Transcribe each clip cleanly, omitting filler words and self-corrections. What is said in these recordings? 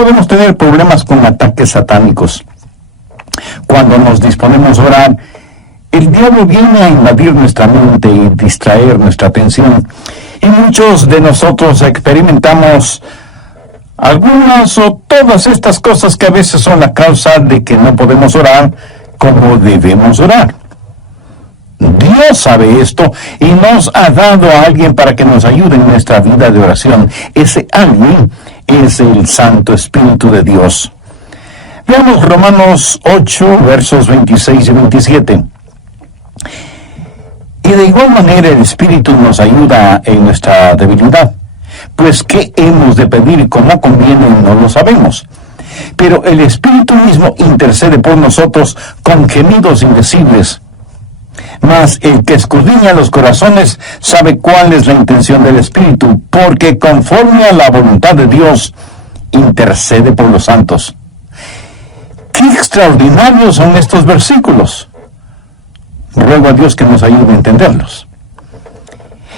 podemos tener problemas con ataques satánicos. Cuando nos disponemos a orar, el diablo viene a invadir nuestra mente y distraer nuestra atención. Y muchos de nosotros experimentamos algunas o todas estas cosas que a veces son la causa de que no podemos orar como debemos orar. Dios sabe esto y nos ha dado a alguien para que nos ayude en nuestra vida de oración. Ese alguien es el Santo Espíritu de Dios. Veamos Romanos 8, versos 26 y 27. Y de igual manera el Espíritu nos ayuda en nuestra debilidad, pues qué hemos de pedir como conviene no lo sabemos. Pero el Espíritu mismo intercede por nosotros con gemidos indecibles. Mas el que escudriña los corazones sabe cuál es la intención del Espíritu, porque conforme a la voluntad de Dios, intercede por los santos. ¡Qué extraordinarios son estos versículos! Ruego a Dios que nos ayude a entenderlos.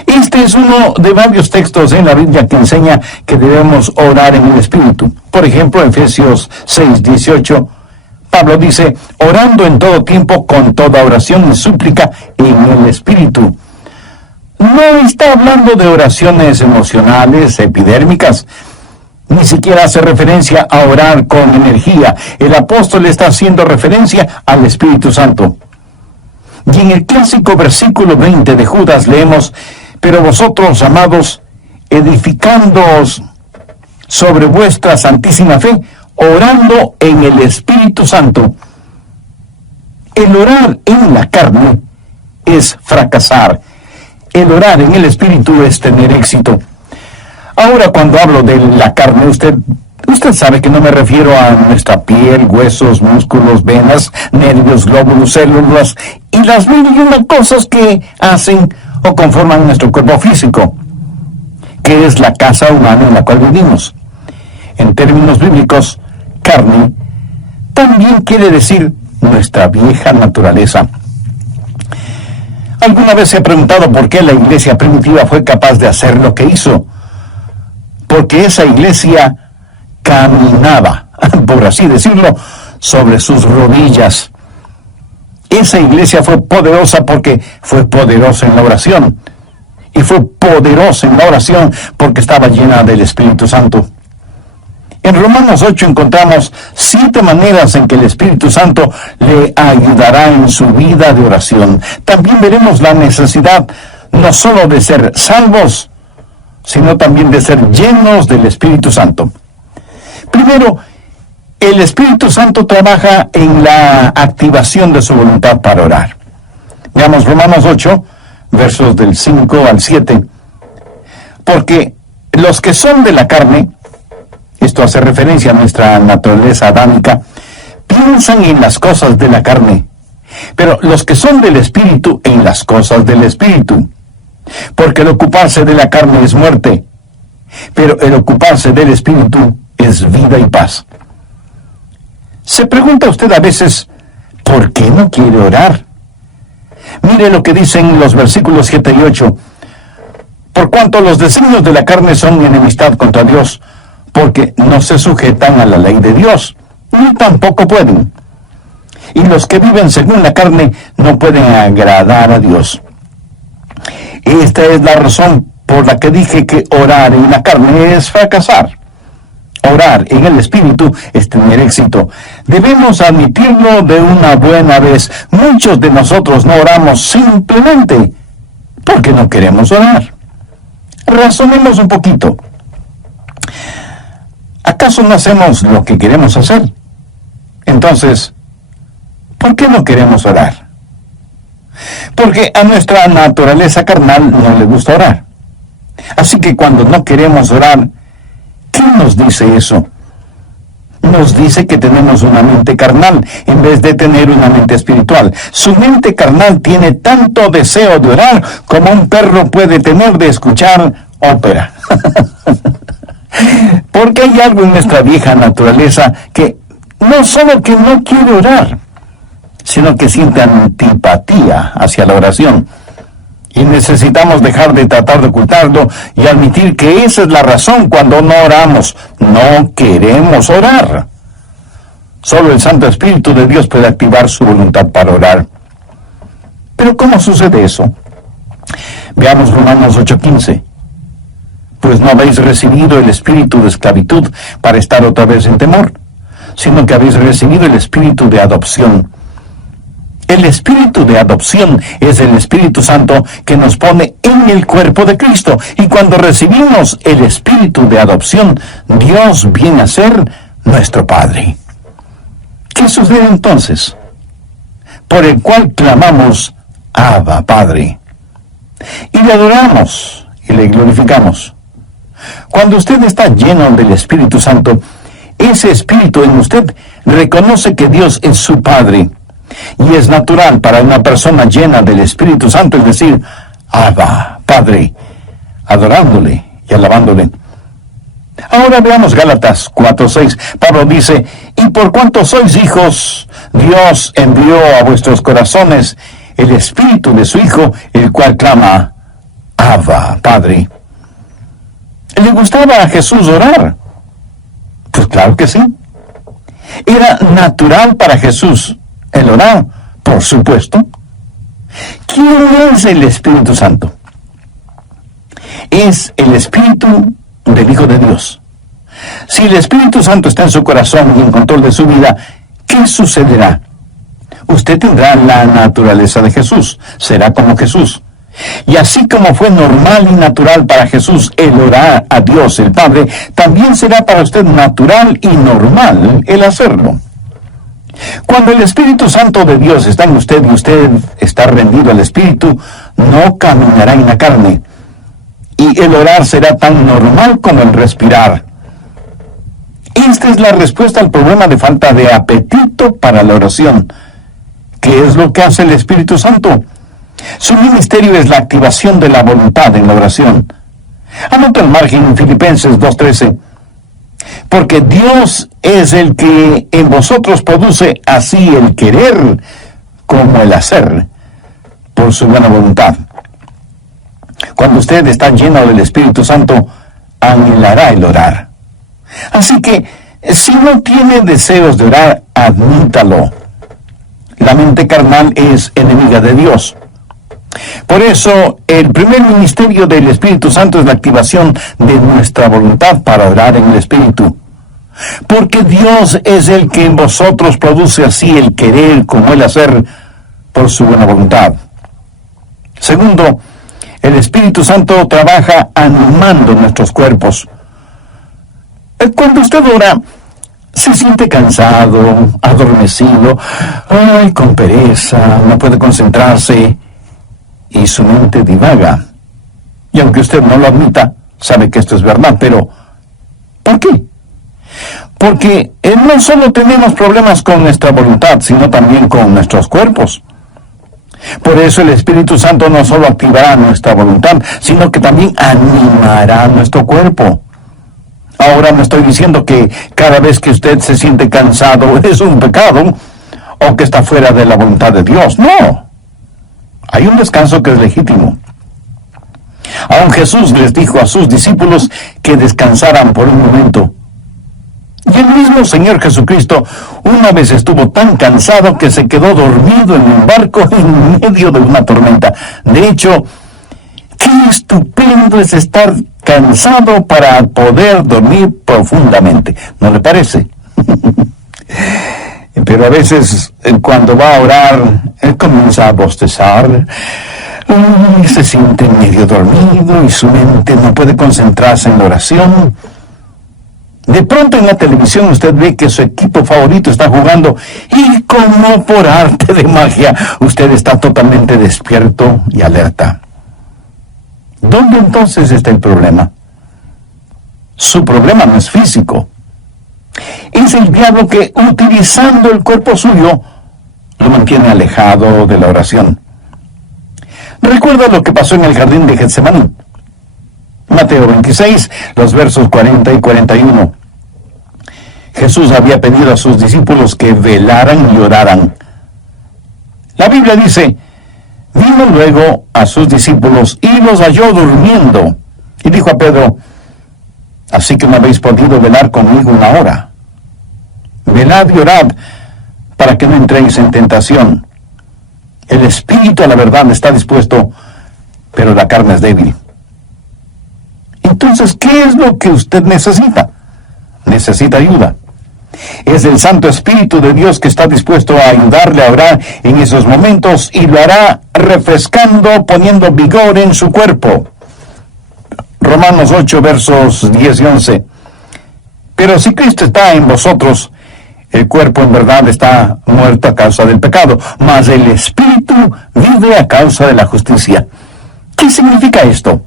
Este es uno de varios textos en la Biblia que enseña que debemos orar en el Espíritu. Por ejemplo, Efesios 6:18, Pablo dice, orando en todo tiempo con toda oración y súplica en el Espíritu. No está hablando de oraciones emocionales, epidérmicas, ni siquiera hace referencia a orar con energía. El apóstol está haciendo referencia al Espíritu Santo. Y en el clásico versículo 20 de Judas leemos, pero vosotros, amados, edificándoos sobre vuestra santísima fe, orando en el Espíritu Santo. El orar en la carne es fracasar. El orar en el Espíritu es tener éxito. Ahora, cuando hablo de la carne, usted sabe que no me refiero a nuestra piel, huesos, músculos, venas, nervios, glóbulos, células y las mil y una cosas que hacen o conforman nuestro cuerpo físico, que es la casa humana en la cual vivimos. En términos bíblicos, carne también quiere decir nuestra vieja naturaleza. ¿Alguna vez se ha preguntado por qué la iglesia primitiva fue capaz de hacer lo que hizo? Porque esa iglesia caminaba, por así decirlo, sobre sus rodillas. Esa iglesia fue poderosa porque fue poderosa en la oración. Y fue poderosa en la oración porque estaba llena del Espíritu Santo. En Romanos 8 encontramos 7 maneras en que el Espíritu Santo le ayudará en su vida de oración. También veremos la necesidad no solo de ser salvos, sino también de ser llenos del Espíritu Santo. Primero, el Espíritu Santo trabaja en la activación de su voluntad para orar. Veamos Romanos 8, versos del 5 al 7. Porque los que son de la carne, esto hace referencia a nuestra naturaleza adámica, piensan en las cosas de la carne, pero los que son del Espíritu en las cosas del Espíritu. Porque el ocuparse de la carne es muerte, pero el ocuparse del Espíritu es vida y paz. Se pregunta usted a veces, ¿por qué no quiere orar? Mire lo que dicen los versículos 7 y 8. Por cuanto los designios de la carne son enemistad contra Dios, porque no se sujetan a la ley de Dios, ni tampoco pueden. Y los que viven según la carne no pueden agradar a Dios. Esta es la razón por la que dije que orar en la carne es fracasar. Orar en el Espíritu es tener éxito. Debemos admitirlo de una buena vez. Muchos de nosotros no oramos simplemente porque no queremos orar. Razonemos un poquito. ¿Acaso no hacemos lo que queremos hacer? Entonces, ¿por qué no queremos orar? Porque a nuestra naturaleza carnal no le gusta orar. Así que cuando no queremos orar, ¿qué nos dice eso? Nos dice que tenemos una mente carnal en vez de tener una mente espiritual. Su mente carnal tiene tanto deseo de orar como un perro puede tener de escuchar ópera. Porque hay algo en nuestra vieja naturaleza que no solo que no quiere orar, sino que siente antipatía hacia la oración. Y necesitamos dejar de tratar de ocultarlo y admitir que esa es la razón cuando no oramos. No queremos orar. Solo el Santo Espíritu de Dios puede activar su voluntad para orar. Pero ¿cómo sucede eso? Veamos Romanos 8:15. Pues no habéis recibido el espíritu de esclavitud para estar otra vez en temor, sino que habéis recibido el espíritu de adopción. El espíritu de adopción es el Espíritu Santo que nos pone en el cuerpo de Cristo. Y cuando recibimos el espíritu de adopción, Dios viene a ser nuestro Padre. ¿Qué sucede entonces? Por el cual clamamos, Abba, Padre. Y le adoramos y le glorificamos. Cuando usted está lleno del Espíritu Santo, ese Espíritu en usted reconoce que Dios es su Padre. Y es natural para una persona llena del Espíritu Santo, es decir, Abba, Padre, adorándole y alabándole. Ahora veamos Gálatas 4:6. Pablo dice, y por cuanto sois hijos, Dios envió a vuestros corazones el Espíritu de su Hijo, el cual clama, Abba, Padre. ¿Le gustaba a Jesús orar? Pues claro que sí. Era natural para Jesús el orar, por supuesto. ¿Quién es el Espíritu Santo? Es el Espíritu del Hijo de Dios. Si el Espíritu Santo está en su corazón y en control de su vida, ¿qué sucederá? Usted tendrá la naturaleza de Jesús, será como Jesús. Y así como fue normal y natural para Jesús el orar a Dios el Padre, también será para usted natural y normal el hacerlo. Cuando el Espíritu Santo de Dios está en usted y usted está rendido al Espíritu, no caminará en la carne. Y el orar será tan normal como el respirar. Esta es la respuesta al problema de falta de apetito para la oración. ¿Qué es lo que hace el Espíritu Santo? Su ministerio es la activación de la voluntad en la oración. Anota el margen en Filipenses 2:13. Porque Dios es el que en vosotros produce así el querer como el hacer, por su buena voluntad. Cuando usted está lleno del Espíritu Santo, anhelará el orar. Así que, si no tiene deseos de orar, admítalo. La mente carnal es enemiga de Dios. Por eso, el primer ministerio del Espíritu Santo es la activación de nuestra voluntad para orar en el Espíritu. Porque Dios es el que en vosotros produce así el querer como el hacer por su buena voluntad. Segundo, el Espíritu Santo trabaja animando nuestros cuerpos. Cuando usted ora, se siente cansado, adormecido, con pereza, no puede concentrarse y su mente divaga. Y aunque usted no lo admita, sabe que esto es verdad, pero ¿por qué? Porque no solo tenemos problemas con nuestra voluntad, sino también con nuestros cuerpos. Por eso el Espíritu Santo no solo activará nuestra voluntad, sino que también animará nuestro cuerpo. Ahora no estoy diciendo que cada vez que usted se siente cansado es un pecado o que está fuera de la voluntad de Dios. No. Hay un descanso que es legítimo. Aún Jesús les dijo a sus discípulos que descansaran por un momento. Y el mismo Señor Jesucristo una vez estuvo tan cansado que se quedó dormido en un barco en medio de una tormenta. De hecho, qué estupendo es estar cansado para poder dormir profundamente. ¿No le parece? Pero a veces cuando va a orar, él comienza a bostezar, se siente medio dormido y su mente no puede concentrarse en la oración. De pronto en la televisión usted ve que su equipo favorito está jugando y como por arte de magia usted está totalmente despierto y alerta. ¿Dónde entonces está el problema? Su problema no es físico. Es el diablo que, utilizando el cuerpo suyo, lo mantiene alejado de la oración. Recuerda lo que pasó en el jardín de Getsemaní. Mateo 26, los versos 40 y 41. Jesús había pedido a sus discípulos que velaran y oraran. La Biblia dice, vi vino luego a sus discípulos y los halló durmiendo. Y dijo a Pedro: así que no habéis podido velar conmigo una hora. Velad y orad, para que no entréis en tentación. El espíritu a la verdad está dispuesto, pero la carne es débil. Entonces, ¿qué es lo que usted necesita? Necesita ayuda. Es el Santo Espíritu de Dios que está dispuesto a ayudarle a orar en esos momentos, y lo hará refrescando, poniendo vigor en su cuerpo. Romanos 8, versos 10 y 11. Pero si Cristo está en vosotros, el cuerpo en verdad está muerto a causa del pecado, mas el Espíritu vive a causa de la justicia. ¿Qué significa esto?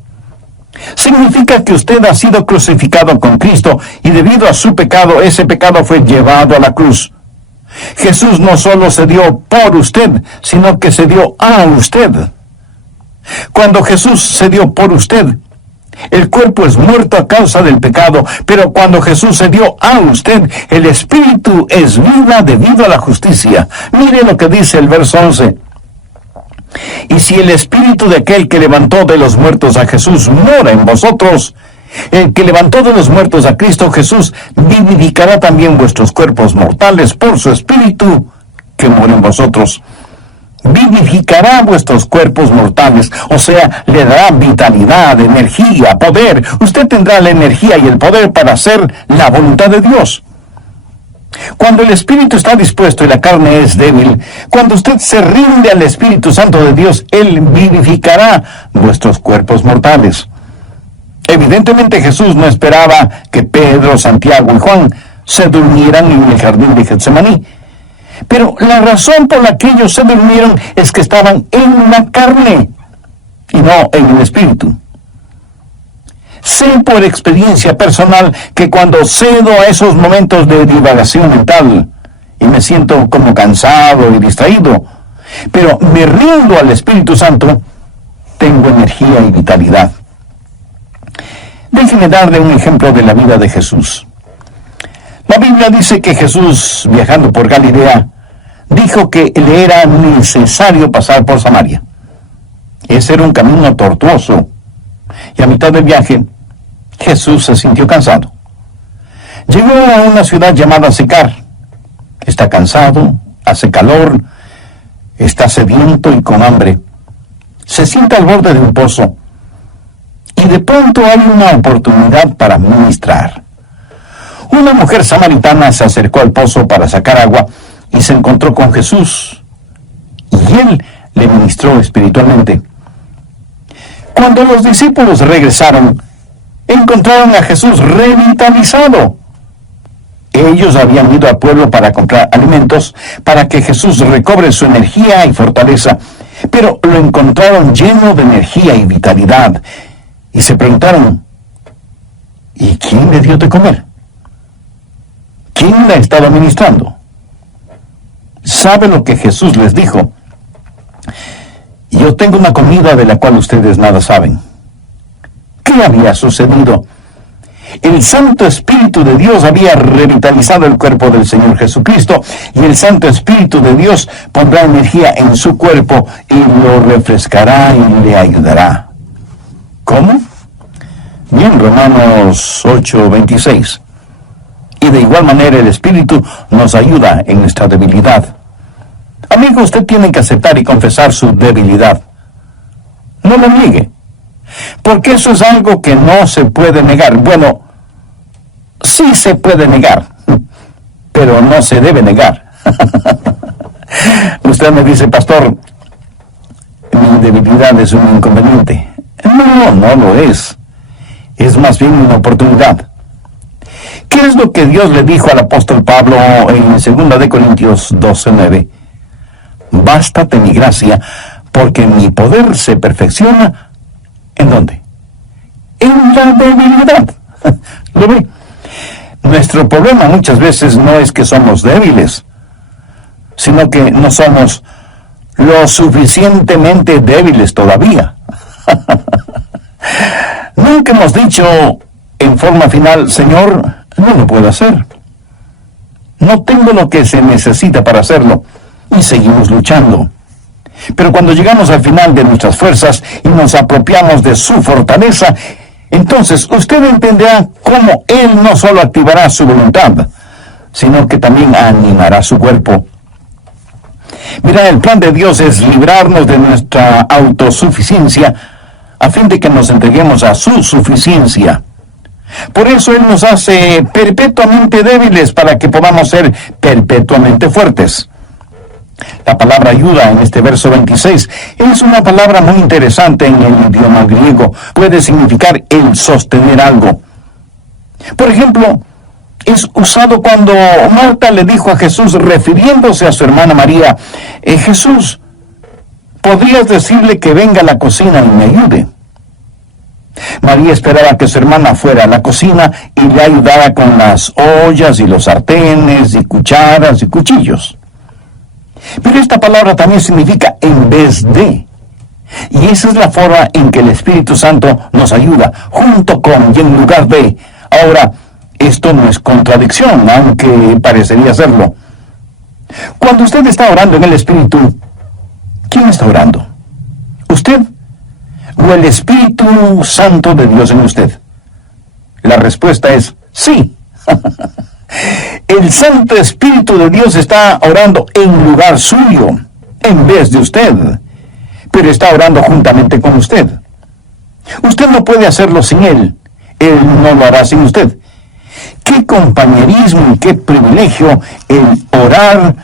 Significa que usted ha sido crucificado con Cristo, y debido a su pecado, ese pecado fue llevado a la cruz. Jesús no solo se dio por usted, sino que se dio a usted. Cuando Jesús se dio por usted, el cuerpo es muerto a causa del pecado, pero cuando Jesús se dio a usted, el Espíritu es vida debido a la justicia. Mire lo que dice el verso 11. Y si el Espíritu de aquel que levantó de los muertos a Jesús mora en vosotros, el que levantó de los muertos a Cristo Jesús vivificará también vuestros cuerpos mortales por su Espíritu que mora en vosotros. Vivificará vuestros cuerpos mortales, o sea, le dará vitalidad, energía, poder. Usted tendrá la energía y el poder para hacer la voluntad de Dios. Cuando el Espíritu está dispuesto y la carne es débil, cuando usted se rinde al Espíritu Santo de Dios, Él vivificará vuestros cuerpos mortales. Evidentemente Jesús no esperaba que Pedro, Santiago y Juan se durmieran en el jardín de Getsemaní. Pero la razón por la que ellos se durmieron es que estaban en la carne y no en el Espíritu. Sé por experiencia personal que cuando cedo a esos momentos de divagación mental y me siento como cansado y distraído, pero me rindo al Espíritu Santo, tengo energía y vitalidad. Déjenme darle un ejemplo de la vida de Jesús. La Biblia dice que Jesús, viajando por Galilea, dijo que le era necesario pasar por Samaria. Ese era un camino tortuoso, y a mitad del viaje, Jesús se sintió cansado. Llegó a una ciudad llamada Sicar. Está cansado, hace calor, está sediento y con hambre. Se sienta al borde de un pozo, y de pronto hay una oportunidad para ministrar. Una mujer samaritana se acercó al pozo para sacar agua y se encontró con Jesús, y él le ministró espiritualmente. Cuando los discípulos regresaron, encontraron a Jesús revitalizado. Ellos habían ido al pueblo para comprar alimentos para que Jesús recobre su energía y fortaleza, pero lo encontraron lleno de energía y vitalidad, y se preguntaron: ¿y quién le dio de comer? ¿Quién le estaba ministrando? ¿Sabe lo que Jesús les dijo? Yo tengo una comida de la cual ustedes nada saben. ¿Qué había sucedido? El Santo Espíritu de Dios había revitalizado el cuerpo del Señor Jesucristo, y el Santo Espíritu de Dios pondrá energía en su cuerpo y lo refrescará y le ayudará. ¿Cómo? Bien, Romanos 8:26. Y de igual manera el Espíritu nos ayuda en nuestra debilidad. Amigo, usted tiene que aceptar y confesar su debilidad. No lo niegue, porque eso es algo que no se puede negar. Bueno, sí se puede negar, pero no se debe negar. Usted me dice: pastor, mi debilidad es un inconveniente. No, no lo es. Es más bien una oportunidad. ¿Qué es lo que Dios le dijo al apóstol Pablo en 2 de Corintios 12:9? Bástate mi gracia, porque mi poder se perfecciona. ¿En dónde? En la debilidad. ¿Lo ve? Nuestro problema muchas veces no es que somos débiles, sino que no somos lo suficientemente débiles todavía. Nunca hemos dicho en forma final: Señor, no lo puedo hacer. No tengo lo que se necesita para hacerlo. Y seguimos luchando. Pero cuando llegamos al final de nuestras fuerzas y nos apropiamos de su fortaleza, entonces usted entenderá cómo Él no solo activará su voluntad, sino que también animará su cuerpo. Mira, el plan de Dios es librarnos de nuestra autosuficiencia a fin de que nos entreguemos a su suficiencia. Por eso Él nos hace perpetuamente débiles para que podamos ser perpetuamente fuertes. La palabra ayuda en este verso 26 es una palabra muy interesante en el idioma griego. Puede significar el sostener algo. Por ejemplo, es usado cuando Marta le dijo a Jesús, refiriéndose a su hermana María, Jesús, ¿podrías decirle que venga a la cocina y me ayude? María esperaba que su hermana fuera a la cocina y le ayudara con las ollas y los sartenes y cucharas y cuchillos. Pero esta palabra también significa en vez de. Y esa es la forma en que el Espíritu Santo nos ayuda, junto con y en lugar de. Ahora, esto no es contradicción, aunque parecería serlo. Cuando usted está orando en el Espíritu, ¿quién está orando? ¿Usted o el Espíritu Santo de Dios en usted? La respuesta es sí. El Santo Espíritu de Dios está orando en lugar suyo, en vez de usted, pero está orando juntamente con usted. Usted no puede hacerlo sin Él no lo hará sin usted. Qué compañerismo y qué privilegio el orar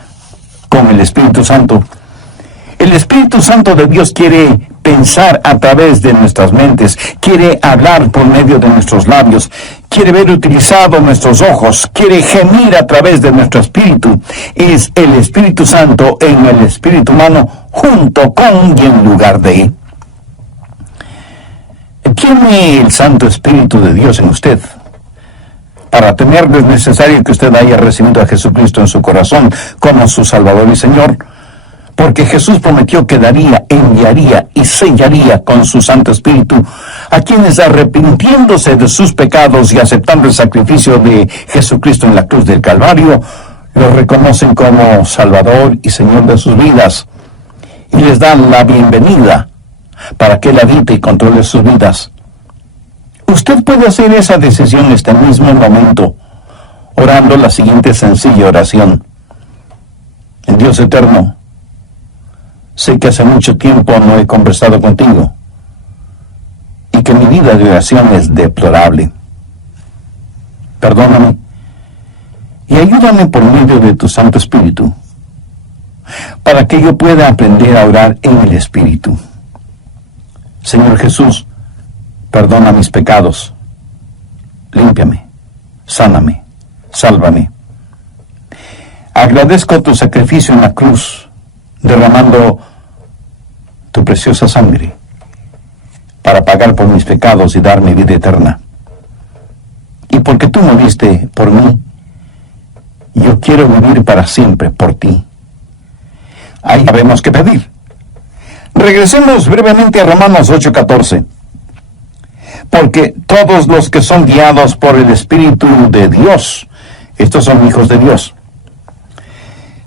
con el Espíritu Santo. El Espíritu Santo de Dios quiere pensar a través de nuestras mentes, quiere hablar por medio de nuestros labios, quiere ver utilizados nuestros ojos, quiere gemir a través de nuestro espíritu. Es el Espíritu Santo en el espíritu humano, junto con y en lugar de. ¿Tiene el Santo Espíritu de Dios en usted? Para tenerlo es necesario que usted haya recibido a Jesucristo en su corazón como su Salvador y Señor, porque Jesús prometió que daría, enviaría y sellaría con su Santo Espíritu a quienes, arrepintiéndose de sus pecados y aceptando el sacrificio de Jesucristo en la cruz del Calvario, lo reconocen como Salvador y Señor de sus vidas y les dan la bienvenida para que Él habite y controle sus vidas. Usted puede hacer esa decisión en este mismo momento, orando la siguiente sencilla oración. En Dios eterno, sé que hace mucho tiempo no he conversado contigo y que mi vida de oración es deplorable. Perdóname y ayúdame por medio de tu Santo Espíritu para que yo pueda aprender a orar en el Espíritu. Señor Jesús, perdona mis pecados, límpiame, sáname, sálvame. Agradezco tu sacrificio en la cruz, derramando tu preciosa sangre para pagar por mis pecados y darme vida eterna. Y porque tú moriste por mí, yo quiero vivir para siempre por ti. Ahí sabemos qué pedir. Regresemos brevemente a Romanos 8:14. Porque todos los que son guiados por el Espíritu de Dios, estos son hijos de Dios.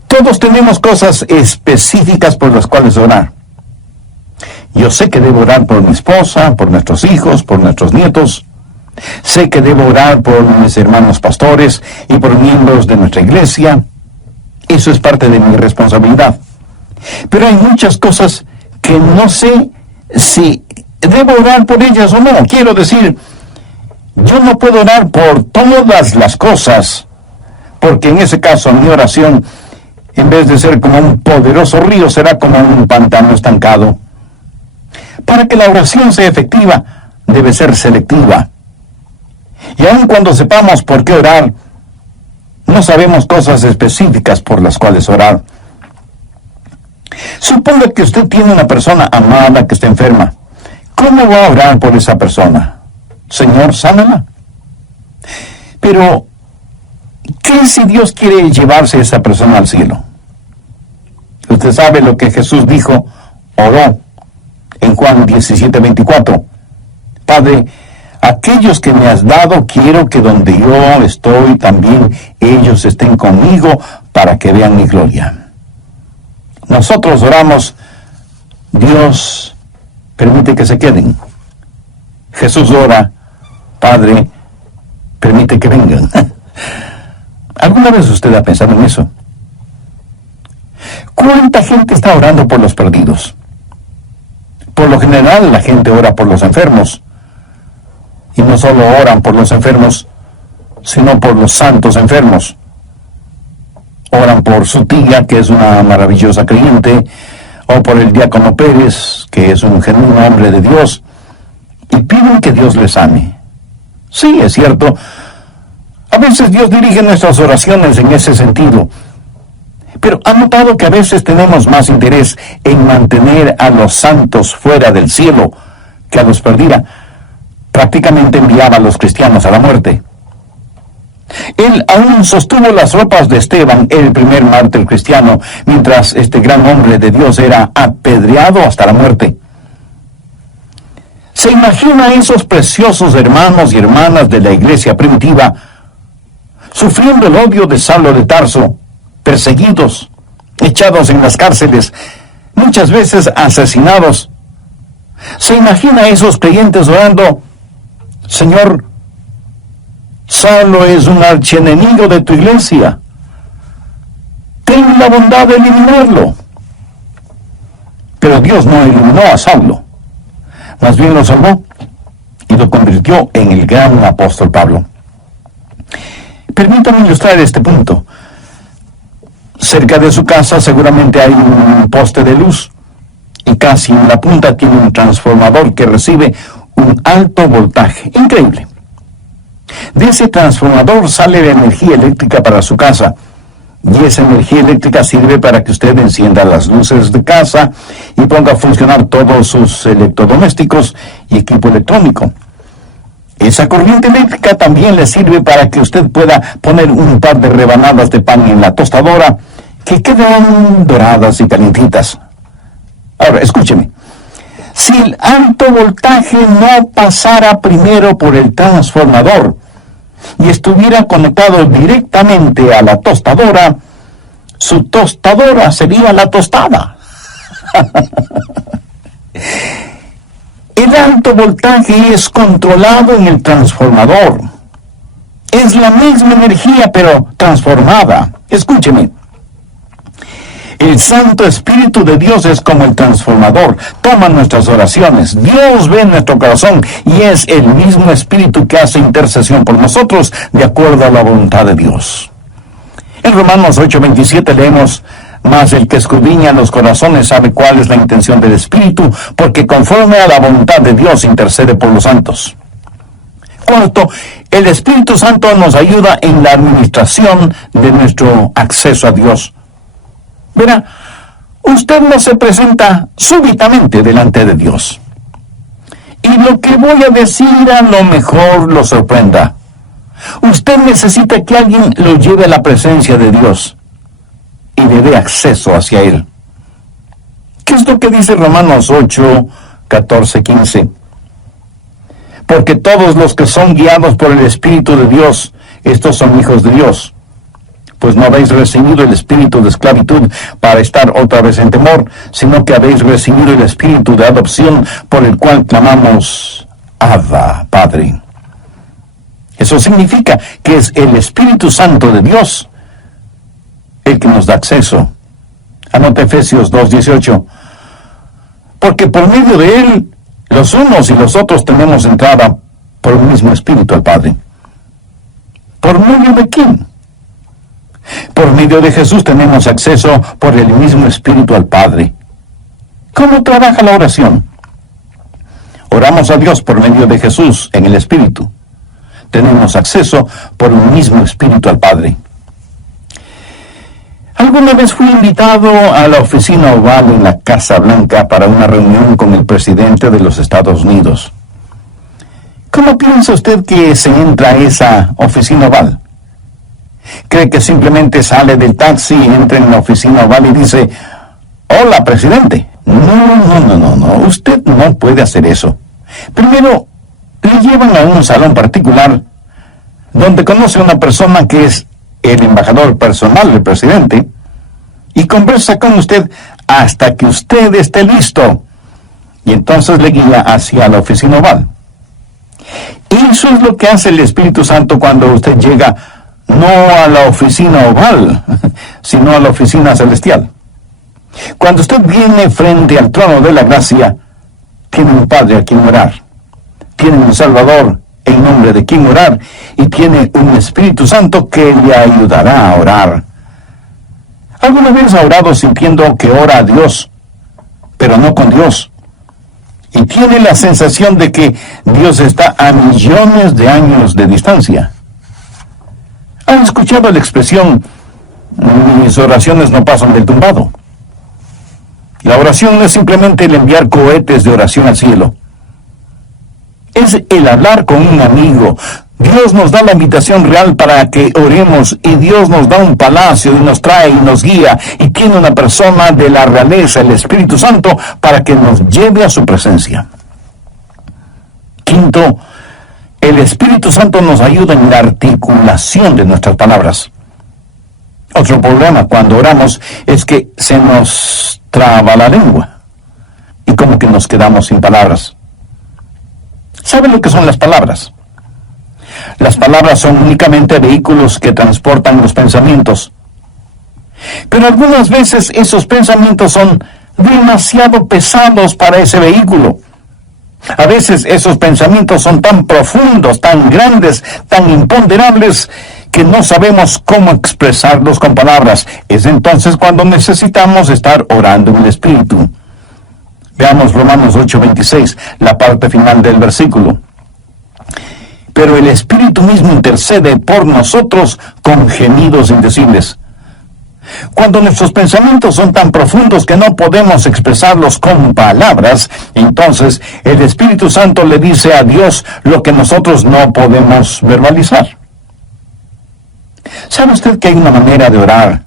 Todos tenemos cosas específicas por las cuales orar. Yo sé que debo orar por mi esposa, por nuestros hijos, por nuestros nietos. Sé que debo orar por mis hermanos pastores y por miembros de nuestra iglesia. Eso es parte de mi responsabilidad. Pero hay muchas cosas que no sé si debo orar por ellas o no. Quiero decir, yo no puedo orar por todas las cosas, porque en ese caso mi oración, en vez de ser como un poderoso río, será como un pantano estancado. Para que la oración sea efectiva, debe ser selectiva. Y aun cuando sepamos por qué orar, no sabemos cosas específicas por las cuales orar. Suponga que usted tiene una persona amada que está enferma. ¿Cómo va a orar por esa persona? Señor, sánala. Pero, ¿qué si Dios quiere llevarse a esa persona al cielo? Usted sabe lo que Jesús dijo, oró en Juan 17:24. Padre, aquellos que me has dado, quiero que donde yo estoy también ellos estén conmigo para que vean mi gloria. Nosotros oramos Dios permite que se queden. Jesús ora, Padre, permite que vengan. ¿Alguna vez usted ha pensado en eso? ¿Cuánta gente está orando por los perdidos? Por lo general, la gente ora por los enfermos. Y no solo oran por los enfermos, sino por los santos enfermos. Oran por su tía, que es una maravillosa creyente, o por el diácono Pérez, que es un genuino hombre de Dios, y piden que Dios les ame. Sí, es cierto. A veces Dios dirige nuestras oraciones en ese sentido. Pero ¿ha notado que a veces tenemos más interés en mantener a los santos fuera del cielo que a los perdidos? Prácticamente enviaba a los cristianos a la muerte. Él aún sostuvo las ropas de Esteban, el primer mártir cristiano, mientras este gran hombre de Dios era apedreado hasta la muerte. ¿Se imagina a esos preciosos hermanos y hermanas de la iglesia primitiva sufriendo el odio de Saulo de Tarso, perseguidos, echados en las cárceles, muchas veces asesinados? ¿Se imagina a esos creyentes orando: Señor, Saulo es un archienemigo de tu iglesia, ten la bondad de eliminarlo? Pero Dios no eliminó a Saulo, más bien lo salvó y lo convirtió en el gran apóstol Pablo. Permítame ilustrar este punto. Cerca de su casa seguramente hay un poste de luz, y casi en la punta tiene un transformador que recibe un alto voltaje. Increíble. De ese transformador sale la energía eléctrica para su casa, y esa energía eléctrica sirve para que usted encienda las luces de casa y ponga a funcionar todos sus electrodomésticos y equipo electrónico. Esa corriente eléctrica también le sirve para que usted pueda poner un par de rebanadas de pan en la tostadora que quedan doradas y calientitas. Ahora, escúcheme. Si el alto voltaje no pasara primero por el transformador y estuviera conectado directamente a la tostadora, su tostadora sería la tostada. El alto voltaje es controlado en el transformador. Es la misma energía, pero transformada. Escúcheme. El Santo Espíritu de Dios es como el transformador. Toma nuestras oraciones. Dios ve nuestro corazón y es el mismo Espíritu que hace intercesión por nosotros de acuerdo a la voluntad de Dios. En Romanos 8:27 leemos: mas el que escudriña los corazones sabe cuál es la intención del Espíritu, porque conforme a la voluntad de Dios intercede por los santos. Cuarto, el Espíritu Santo nos ayuda en la administración de nuestro acceso a Dios. Verá, usted no se presenta súbitamente delante de Dios. Y lo que voy a decir a lo mejor lo sorprenda. Usted necesita que alguien lo lleve a la presencia de Dios y le dé acceso hacia Él. ¿Qué es lo que dice Romanos 8, 14, 15? Porque todos los que son guiados por el Espíritu de Dios, estos son hijos de Dios. Pues no habéis recibido el espíritu de esclavitud para estar otra vez en temor, sino que habéis recibido el espíritu de adopción por el cual clamamos: Abba, Padre. Eso significa que es el Espíritu Santo de Dios el que nos da acceso. Anota Efesios 2:18. Porque por medio de Él, los unos y los otros tenemos entrada por el mismo Espíritu al Padre. ¿Por medio de quién? Por medio de Jesús tenemos acceso por el mismo Espíritu al Padre. ¿Cómo trabaja la oración? Oramos a Dios por medio de Jesús en el Espíritu. Tenemos acceso por el mismo Espíritu al Padre. Alguna vez fui invitado a la oficina oval en la Casa Blanca para una reunión con el presidente de los Estados Unidos. ¿Cómo piensa usted que se entra a esa oficina oval? ¿Cree que simplemente sale del taxi, entra en la oficina oval y dice: hola, presidente? No. Usted no puede hacer eso. Primero, le llevan a un salón particular donde conoce a una persona que es el embajador personal del presidente y conversa con usted hasta que usted esté listo. y entonces le guía hacia la oficina oval. Eso es lo que hace el Espíritu Santo cuando usted llega no a la oficina oval, sino a la oficina celestial. Cuando usted viene frente al trono de la gracia, tiene un Padre a quien orar, tiene un Salvador en nombre de quien orar, y tiene un Espíritu Santo que le ayudará a orar. ¿Alguna vez ha orado sintiendo que ora a Dios, pero no con Dios? Y tiene la sensación de que Dios está a millones de años de distancia. ¿Han escuchado la expresión, mis oraciones no pasan del tumbado? La oración no es simplemente el enviar cohetes de oración al cielo. Es el hablar con un amigo. Dios nos da la invitación real para que oremos, y Dios nos da un palacio y nos trae y nos guía, y tiene una persona de la realeza, el Espíritu Santo, para que nos lleve a su presencia. Quinto, el Espíritu Santo nos ayuda en la articulación de nuestras palabras. Otro problema cuando oramos es que se nos traba la lengua y como que nos quedamos sin palabras. ¿Saben lo que son las palabras? Las palabras son únicamente vehículos que transportan los pensamientos. Pero algunas veces esos pensamientos son demasiado pesados para ese vehículo. A veces esos pensamientos son tan profundos, tan grandes, tan imponderables, que no sabemos cómo expresarlos con palabras. Es entonces cuando necesitamos estar orando en el Espíritu. Veamos Romanos 8:26, la parte final del versículo. Pero el Espíritu mismo intercede por nosotros con gemidos indecibles. Cuando nuestros pensamientos son tan profundos que no podemos expresarlos con palabras, entonces el Espíritu Santo le dice a Dios lo que nosotros no podemos verbalizar. ¿Sabe usted que hay una manera de orar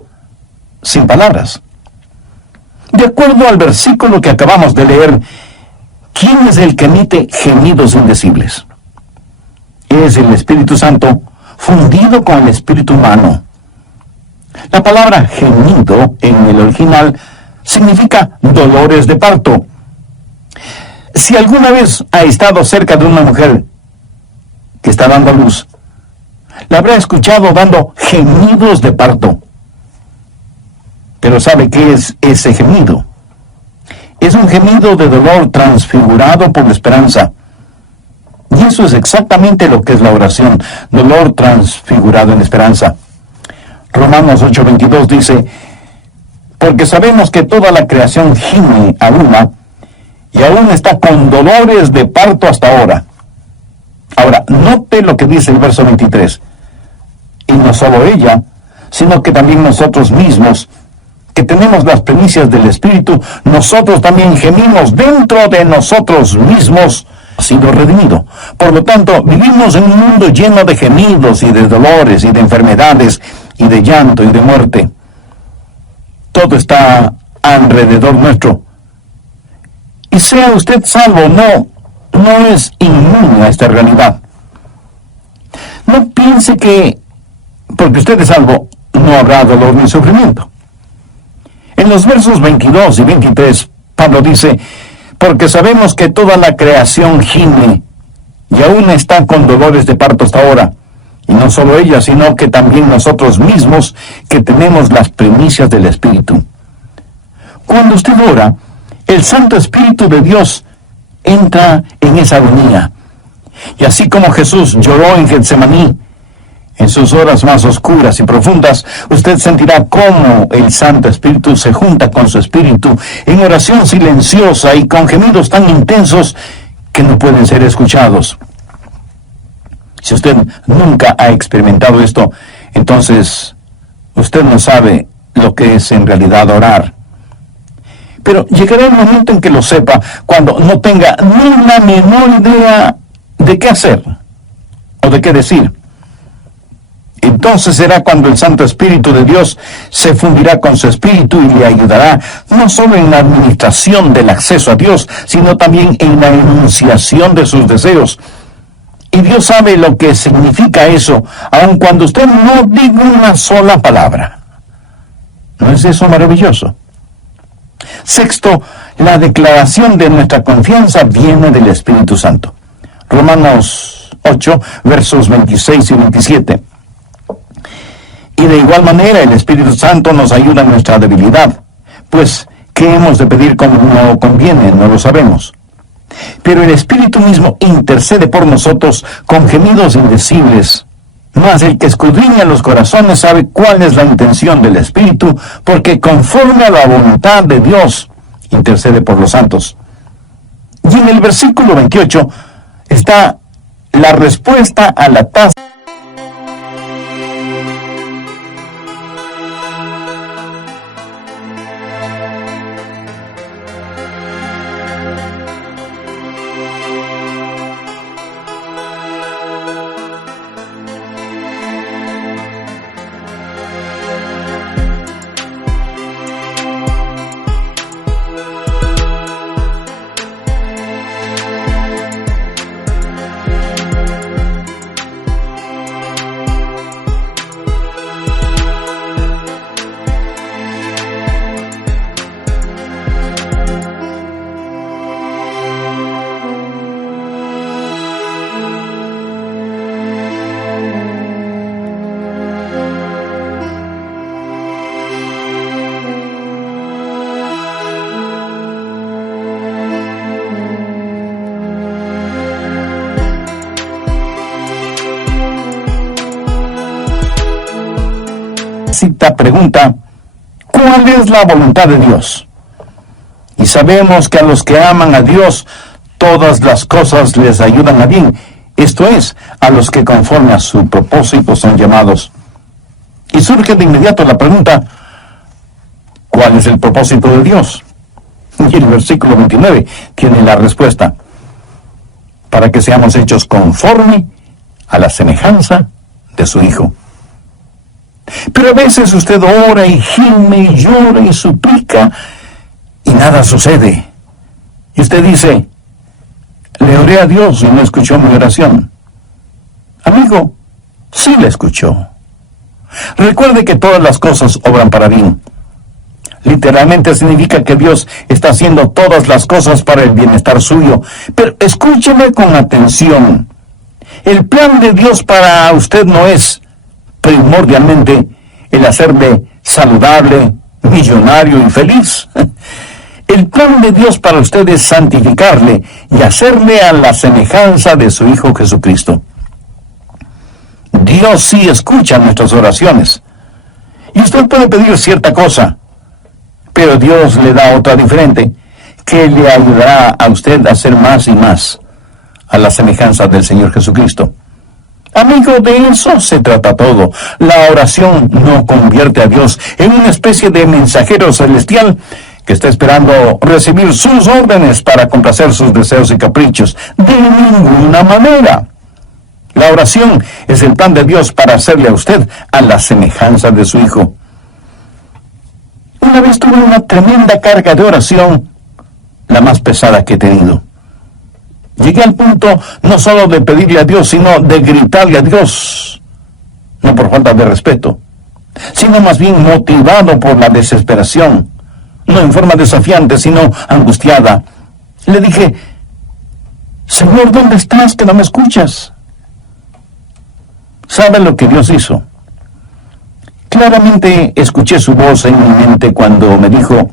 sin palabras? De acuerdo al versículo que acabamos de leer, ¿quién es el que emite gemidos indecibles? Es el Espíritu Santo fundido con el espíritu humano. La palabra gemido en el original significa dolores de parto. Si alguna vez ha estado cerca de una mujer que está dando a luz, la habrá escuchado dando gemidos de parto. Pero ¿sabe qué es ese gemido? Es un gemido de dolor transfigurado por la esperanza. Y eso es exactamente lo que es la oración, dolor transfigurado en esperanza. Romanos 8:22 dice, porque sabemos que toda la creación gime a una, y aún está con dolores de parto hasta ahora. Ahora, note lo que dice el verso 23. Y no solo ella, sino que también nosotros mismos, que tenemos las primicias del Espíritu, nosotros también gemimos dentro de nosotros mismos, ha sido redimido. Por lo tanto, vivimos en un mundo lleno de gemidos y de dolores y de enfermedades y de llanto y de muerte. Todo está alrededor nuestro. Y sea usted salvo o no es inmune a esta realidad. No piense que porque usted es salvo no habrá dolor ni sufrimiento. En los versos 22 y 23, Pablo dice, porque sabemos que toda la creación gime y aún está con dolores de parto hasta ahora. Y no solo ella, sino que también nosotros mismos, que tenemos las primicias del Espíritu. Cuando usted ora, el Santo Espíritu de Dios entra en esa agonía. Y así como Jesús lloró en Getsemaní, en sus horas más oscuras y profundas, usted sentirá cómo el Santo Espíritu se junta con su Espíritu en oración silenciosa y con gemidos tan intensos que no pueden ser escuchados. Si usted nunca ha experimentado esto, entonces usted no sabe lo que es en realidad orar. Pero llegará el momento en que lo sepa, cuando no tenga ni la menor idea de qué hacer o de qué decir. Entonces será cuando el Santo Espíritu de Dios se fundirá con su Espíritu y le ayudará no solo en la administración del acceso a Dios, sino también en la enunciación de sus deseos. Y Dios sabe lo que significa eso, aun cuando usted no diga una sola palabra. ¿No es eso maravilloso? Sexto, la declaración de nuestra confianza viene del Espíritu Santo. Romanos 8, versos 26 y 27. Y de igual manera el Espíritu Santo nos ayuda en nuestra debilidad, pues ¿qué hemos de pedir como no conviene? No lo sabemos. Pero el Espíritu mismo intercede por nosotros con gemidos indecibles. Mas el que escudriña los corazones sabe cuál es la intención del Espíritu, porque conforme a la voluntad de Dios intercede por los santos. Y en el versículo 28 está la respuesta a la tasa. Cita pregunta, ¿cuál es la voluntad de Dios? Y sabemos que a los que aman a Dios, todas las cosas les ayudan a bien. Esto es, a los que conforme a su propósito son llamados. Y surge de inmediato la pregunta, ¿cuál es el propósito de Dios? Y el versículo 29 tiene la respuesta, para que seamos hechos conforme a la semejanza de su Hijo. Pero a veces usted ora y gime y llora y suplica y nada sucede. Y usted dice, le oré a Dios y no escuchó mi oración. Amigo, sí la escuchó. Recuerde que todas las cosas obran para bien. Literalmente significa que Dios está haciendo todas las cosas para el bienestar suyo. Pero escúcheme con atención. El plan de Dios para usted no es primordialmente el hacerle saludable, millonario y feliz. El plan de Dios para usted es santificarle y hacerle a la semejanza de su Hijo Jesucristo. Dios sí escucha nuestras oraciones. Y usted puede pedir cierta cosa, pero Dios le da otra diferente, que le ayudará a usted a hacer más y más a la semejanza del Señor Jesucristo. Amigo, de eso se trata todo. La oración no convierte a Dios en una especie de mensajero celestial que está esperando recibir sus órdenes para complacer sus deseos y caprichos. De ninguna manera. La oración es el plan de Dios para hacerle a usted a la semejanza de su Hijo. Una vez tuve una tremenda carga de oración, la más pesada que he tenido. Llegué al punto no solo de pedirle a Dios, sino de gritarle a Dios, no por falta de respeto, sino más bien motivado por la desesperación, no en forma desafiante, sino angustiada. Le dije, Señor, ¿dónde estás que no me escuchas? ¿Sabe lo que Dios hizo? Claramente escuché su voz en mi mente cuando me dijo,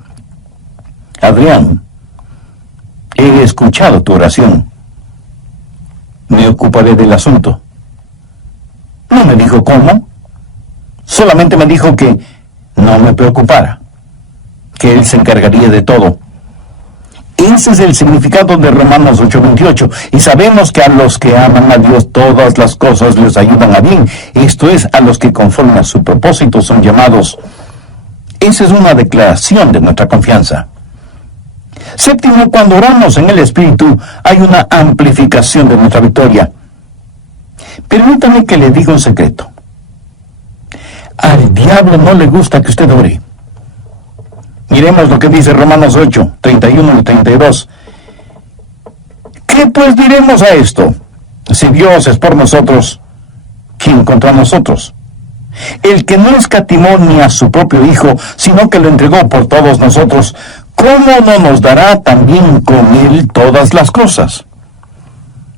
Adrián, he escuchado tu oración. Me ocuparé del asunto. No me dijo cómo, solamente me dijo que no me preocupara, que Él se encargaría de todo. Ese es el significado de Romanos 8:28, y sabemos que a los que aman a Dios todas las cosas les ayudan a bien, esto es, a los que conforme a su propósito son llamados. Esa es una declaración de nuestra confianza. Séptimo, cuando oramos en el Espíritu, hay una amplificación de nuestra victoria. Permítame que le diga un secreto. Al diablo no le gusta que usted ore. Miremos lo que dice Romanos 8, 31 y 32. ¿Qué pues diremos a esto? Si Dios es por nosotros, ¿quién contra nosotros? El que no escatimó ni a su propio Hijo, sino que lo entregó por todos nosotros, ¿cómo no nos dará también con él todas las cosas?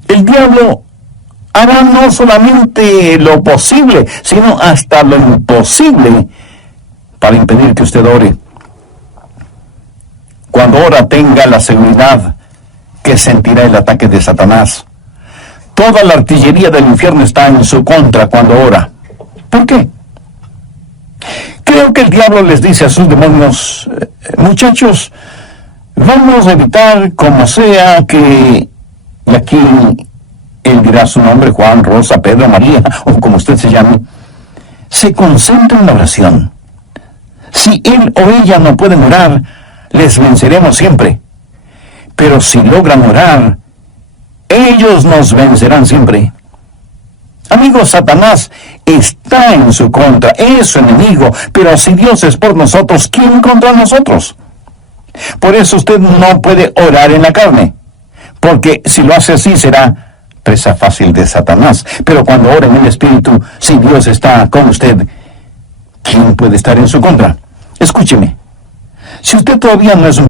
El diablo hará no solamente lo posible, sino hasta lo imposible para impedir que usted ore. Cuando ora, tenga la seguridad que sentirá el ataque de Satanás. Toda la artillería del infierno está en su contra cuando ora. ¿Por qué? Creo que el diablo les dice a sus demonios, muchachos, vamos a evitar como sea que, y aquí él dirá su nombre, Juan, Rosa, Pedro, María, o como usted se llame, se concentra en la oración. Si él o ella no pueden orar, les venceremos siempre. Pero si logran orar, ellos nos vencerán siempre. Amigos, Satanás está en su contra, es su enemigo, pero si Dios es por nosotros, ¿quién contra nosotros? Por eso usted no puede orar en la carne, porque si lo hace así será presa fácil de Satanás. Pero cuando ora en el Espíritu, si Dios está con usted, ¿quién puede estar en su contra? Escúcheme, si usted todavía no es un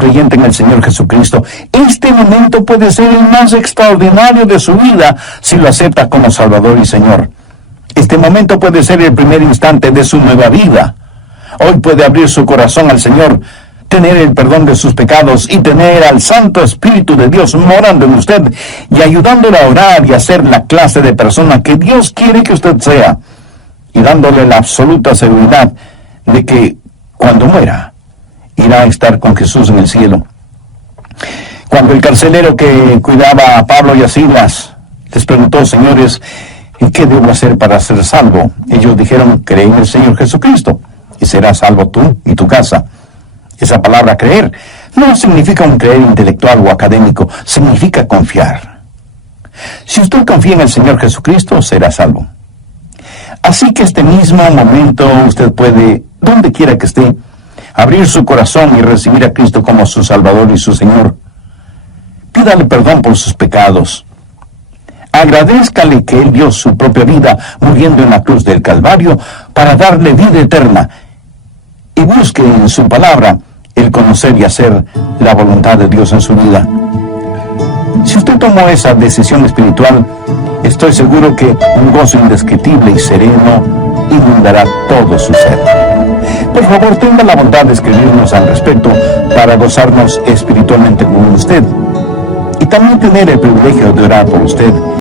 creyente en el Señor Jesucristo, este momento puede ser el más extraordinario de su vida si lo acepta como Salvador y Señor. Este momento puede ser el primer instante de su nueva vida. Hoy puede abrir su corazón al Señor, tener el perdón de sus pecados y tener al Santo Espíritu de Dios morando en usted y ayudándole a orar y a ser la clase de persona que Dios quiere que usted sea, y dándole la absoluta seguridad de que cuando muera, irá a estar con Jesús en el cielo. Cuando el carcelero que cuidaba a Pablo y a Silas les preguntó, señores, ¿y qué debo hacer para ser salvo? Ellos dijeron, cree en el Señor Jesucristo y serás salvo tú y tu casa. Esa palabra creer no significa un creer intelectual o académico, significa confiar. Si usted confía en el Señor Jesucristo, será salvo. Así que este mismo momento usted puede, donde quiera que esté, abrir su corazón y recibir a Cristo como su Salvador y su Señor. Pídale perdón por sus pecados. Agradézcale que Él dio su propia vida muriendo en la cruz del Calvario para darle vida eterna. Y busque en su palabra el conocer y hacer la voluntad de Dios en su vida. Si usted tomó esa decisión espiritual, estoy seguro que un gozo indescriptible y sereno inundará todo su ser. Por favor, tenga la bondad de escribirnos al respecto para gozarnos espiritualmente con usted y también tener el privilegio de orar por usted